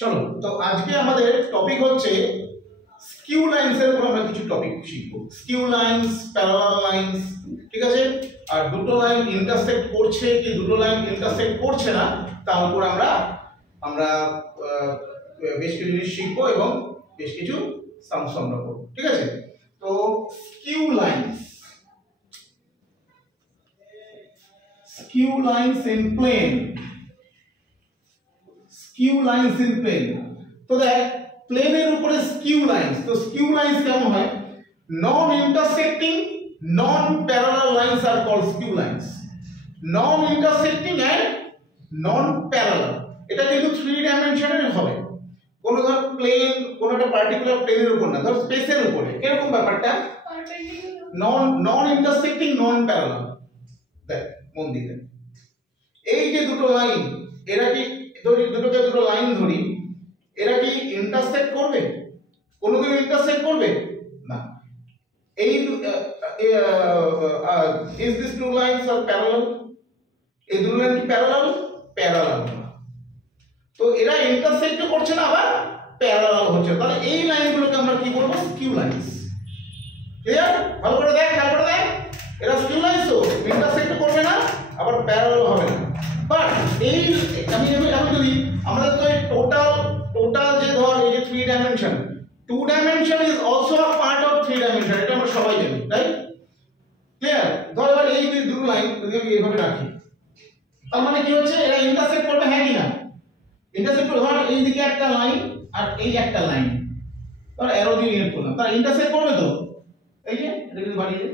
চলো, তো আজকে আমাদের টপিক হচ্ছে স্কিউ লাইনস এর উপর আমরা কিছু টপিক শিখব। স্কিউ লাইনস, প্যারালাল লাইনস, ঠিক আছে? আর দুটো লাইন ইন্টারসেক্ট করছে কি দুটো লাইন ইন্টারসেক্ট করছে না তার উপর আমরা বেশ কিছু জিনিস শিখবো এবং বেশ কিছু সামস আমরা করবো, ঠিক আছে? তো skew lines in plane, skew lines in plane. তো দেখ প্লেনের উপরে স্কিউ লাইনস, তো স্কিউ লাইনস কেমন হয়? Non intersecting non parallel lines are called skew lines. Non intersecting and non parallel, এটা কিন্তু 3 ডাইমেনশনের হবে। কোন ধর প্লেন, কোন একটা পার্টিকুলার প্লেনের উপর না, ধর স্পেসের উপরে। এরকম ব্যাপারটা নন ইন্টারসেক্টিং নন প্যারালাল। দেখ মন দিয়ে দেখ, এই যে দুটো লাইন, এরা কি দুটো লাইন ধরি, এরা কি ইন্টারসেক্ট করবে? কোনোদিন ইন্টারসেক্ট করবে না। এই is these two lines are parallel? এই দুটো লাইন কি প্যারালাল? প্যারালাল না। তো এরা ইন্টারসেক্ট করছে না, আবার প্যারালাল হচ্ছে। তাহলে এই লাইনগুলোকে আমরা কি বলবো? Skew lines. ক্লিয়ার? ভালো করে দেখ, খেয়াল করে দেখ, এরা স্কিউ লাইনস, তো ইন্টারসেক্ট করবে না, আবার প্যারালাল হবে না। বাট এই আমি যদি আমাদের তো টোটাল যে ধর এই যে 3 dimension, 2 dimension is also a part of 3 dimension, এটা আমরা সবাই জানি, রাইট? ক্লিয়ার? ধর এবার এই দুটো লাইন যদি আমি এইভাবে রাখি, তার মানে কি হচ্ছে? এরা ইন্টারসেক্ট করবে, হ্যাঁ কি না? ইন্টারসেক্ট করবে। ধর এই দিকে একটা লাইন আর এই একটা লাইন, ধর অ্যারো দিয়ে ইন্ডিকেট করলাম, তারা ইন্টারসেক্ট করবে তো। এই যে এটা কিন্তু বাড়িয়ে দে,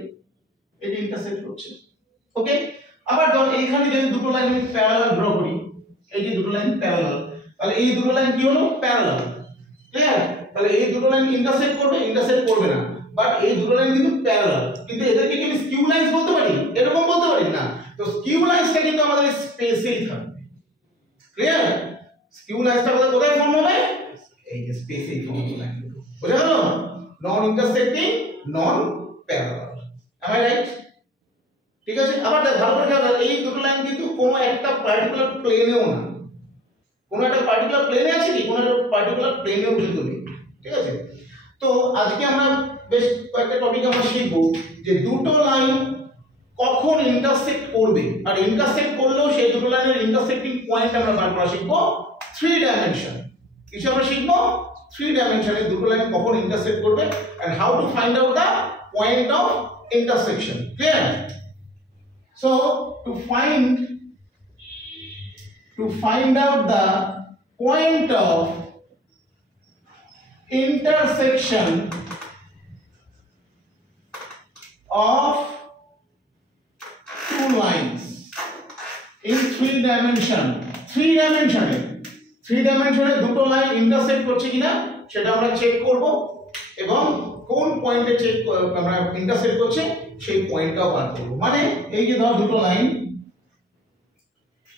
এই যে ইন্টারসেক্ট করছে, ওকে? আবার ধর এইখানে যদি দুটো লাইন আমি প্যারালাল ড্র করি, এই যে দুটো লাইন প্যারালাল, তাহলে এই দুটো লাইন কি হলো? প্যারালাল। ক্লিয়ার? তাহলে এই দুটো লাইন ইন্টারসেক্ট করবে? ইন্টারসেক্ট করবে না, বাট এই দুটো লাইন কিন্তু প্যারালাল। কিন্তু এদেরকে কি আমি স্কিউ লাইনস বলতে পারি? এরকম বলতে পারি না। তো স্কিউ লাইনসটা কিন্তু আমাদের স্পেসেই থাকবে। ক্লিয়ার? স্কিউ লাইনসটা আমাদের কোথায় ফর্ম হবে? এই যে স্পেসেই ফর্ম হবে লাইনগুলো। বুঝা গেল? Non intersecting non parallel. Am I right? ঠিক আছে? আবার ভালো করে খেয়াল, এই দুটো লাইন কিন্তু কোনো একটা পার্টিকুলার প্লেনেও না। কোনো একটা পার্টিকুলার প্লেনে আছে কি? কোনো একটা পার্টিকুলার প্লেনেও কিন্তু নেই। ঠিক আছে? তো আজকে আমরা বেশ কয়েকটা টপিক আমরা শিখব যে দুটো লাইন কখন ইন্টারসেক্ট করবে, আর ইন্টারসেক্ট করলেও সেই দুটো লাইনের ইন্টারসেক্টিং পয়েন্ট আমরা বার করা শিখব 3 ডাইমেনশন। কিছু আমরা শিখব 3 ডাইমেনশনে দুটো লাইন কখন ইন্টারসেক্ট করবে and how to find out the point of intersection. Clear? So to find out the point of intersection of two lines in 3 dimension, 3 ডাইমেনশনে দুটো লাইন ইন্টারসেক্ট করছে কিনা সেটা আমরা চেক করব, এবং কোন পয়েন্টে চেক আমরা ইন্টারসেক্ট করছে সেই পয়েন্টটাও বার করব। মানে এই যে ধর দুটো লাইন,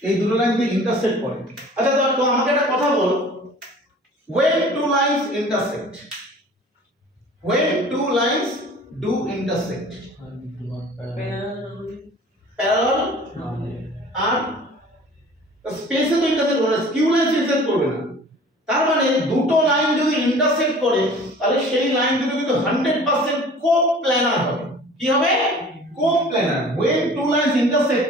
এই দুটো লাইন দিয়ে ইন্টারসেক্ট করে। আচ্ছা ধর, তো আমাকে একটা কথা বল, when two lines intersect, when two lines do intersect, parallel আর স্পেসে তো ইন্টারসেক্ট করে না, স্কিউ লাইনস ইন্টারসেক্ট করবে না। তার মানে দুটো লাইন যদি ইন্টারসেক্ট করে তাহলে সেই লাইন দুটো কিন্তু 100% কোপ্ল্যানার হবে। কি হবে? কোপ্ল্যানার। when two lines intersect,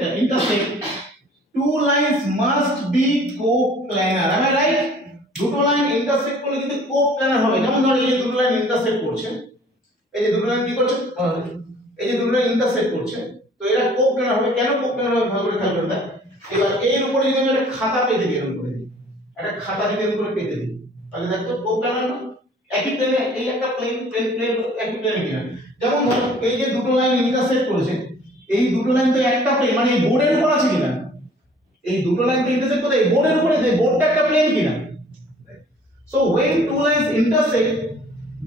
two lines must be coplanar. Am I right? দুটো লাইন ইন্টারসেক্ট করলে কিন্তু কোপ্ল্যানার হবে। যেমন ধর এই যে দুটো লাইন ইন্টারসেক্ট করছে, এই যে দুটো লাইন কি করছে? এই যে দুটো লাইন ইন্টারসেক্ট করছে, তো এরা কোপ্ল্যানার হবে। কেন কোপ্ল্যানার হবে? ভালো করে খেয়াল করে দেখ। এবার এর উপরে যদি আমি একটা খাতা পেতে দিই, এর উপরে একটা খাতা যদি এর উপরে পেতে দিই, তাহলে দেখো কোপ্ল্যানার না? একই প্লেনে, এই একটা প্লেন একই প্লেনে কিনা। যেমন ধর এই যে দুটো লাইন ইন্টারসেক্ট করেছে, এই দুটো লাইন তো একটা প্লেন, মানে এই বোর্ডের উপর আছে কিনা? এই দুটো লাইন তো ইন্টারসেক্ট করে এই বোর্ডের উপরে, যে বোর্ডটা একটা প্লেন কিনা। So when two lines intersect,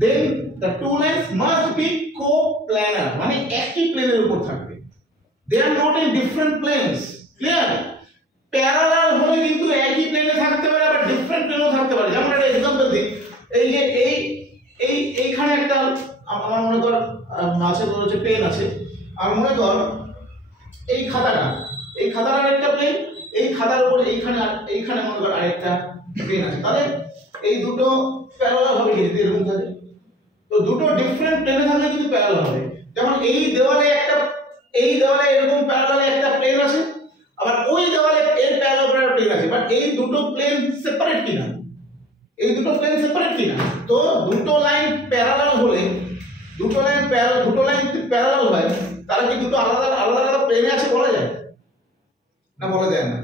then the two lines must be coplanar, মানে একই প্লেনের উপর থাকবে। They are not in different planes. Clear? Parallel হলে কিন্তু একই প্লেনে থাকতে পারে, আবার ডিফারেন্ট প্লেনেও থাকতে পারে। যেমন একটা एग्जांपल দিই, এই যে এইখানে একটা আমার মনে কর আছে, ধরো যে পেন আছে, আর মনে কর এই খাতাটার একটা প্লেন, এই খাতার উপর এইখানে মনে কর আরেকটা প্লেন আছে, তাহলে এই দুটো প্যারালাল হবে কি যদি এরকম থাকে, তো দুটো ডিফারেন্ট প্লেনে থাকলে কিন্তু প্যারালাল হবে। যেমন এই দেওয়ালে এরকম প্যারালালে একটা প্লেন আছে, আবার ওই দেওয়ালে এর প্যারালাল একটা প্লেন আছে, বাট এই দুটো প্লেন সেপারেট কিনা, তো দুটো লাইন প্যারালাল হলে, দুটো লাইন প্যারালাল হয়, তাহলে কি দুটো আলাদা আলাদা প্লেনে আছে বলা যায় না? বলা যায় না।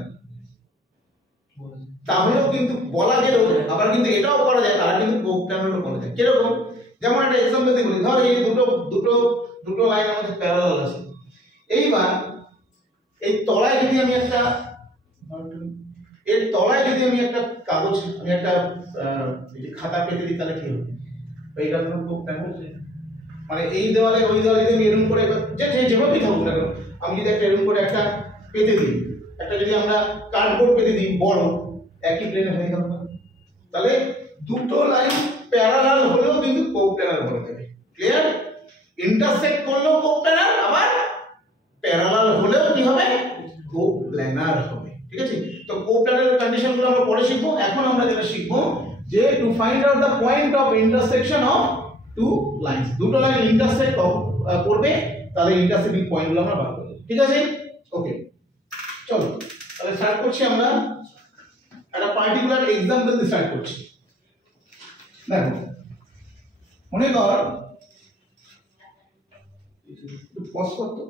তাহলেও কিন্তু বলা গেল, আবার কিন্তু এটাও করা যায়, তারা কিন্তু কোপ্ল্যানারও বলা যায়। কিরকম? যেমন একটা এক্সাম্পল দিয়ে বলি, ধর এই দুটো লাইন আমাদের প্যারালাল আছে, এইবার এই তলায় যদি আমি একটা কাগজ, আমি একটা খাতা পেতে দিই, তাহলে কি হবে? এইটা হলো কোপ্ল্যানার। মানে এই দেওয়ালে ওই দেওয়ালে যদি আমি এরকম করে যেভাবেই থাকুক না কেন, আমি যদি একটা এরকম করে একটা পেতে দিই, একটা যদি আমরা কার্ডবোর্ড পেতে দিই বড়, একই প্লেনে হয়ে গেল না? তাহলে দুটো লাইন প্যারালাল হলেও কিন্তু কোপ্ল্যানার বলা যাবে। ক্লিয়ার? ইন্টারসেক্ট করলেও কোপ্ল্যানার, আবার প্যারালাল হলেও কি হবে? কোপ্ল্যানার হবে। ঠিক আছে? তো কোপ্ল্যানারের কন্ডিশনগুলো আমরা পরে শিখবো। এখন আমরা যেটা শিখবো যে to find out the point of intersection of two lines. দুটো লাইন ইন্টারসেক্ট করবে, তাহলে ইন্টারসেক্টিং পয়েন্টগুলো আমরা বার করব। ঠিক আছে? ওকে, চলো তাহলে স্টার্ট করছি। আমরা একটা পার্টিকুলার এক্সাম্পল দিয়ে স্টার্ট করছি। দেখো, মনে কর পজ করতো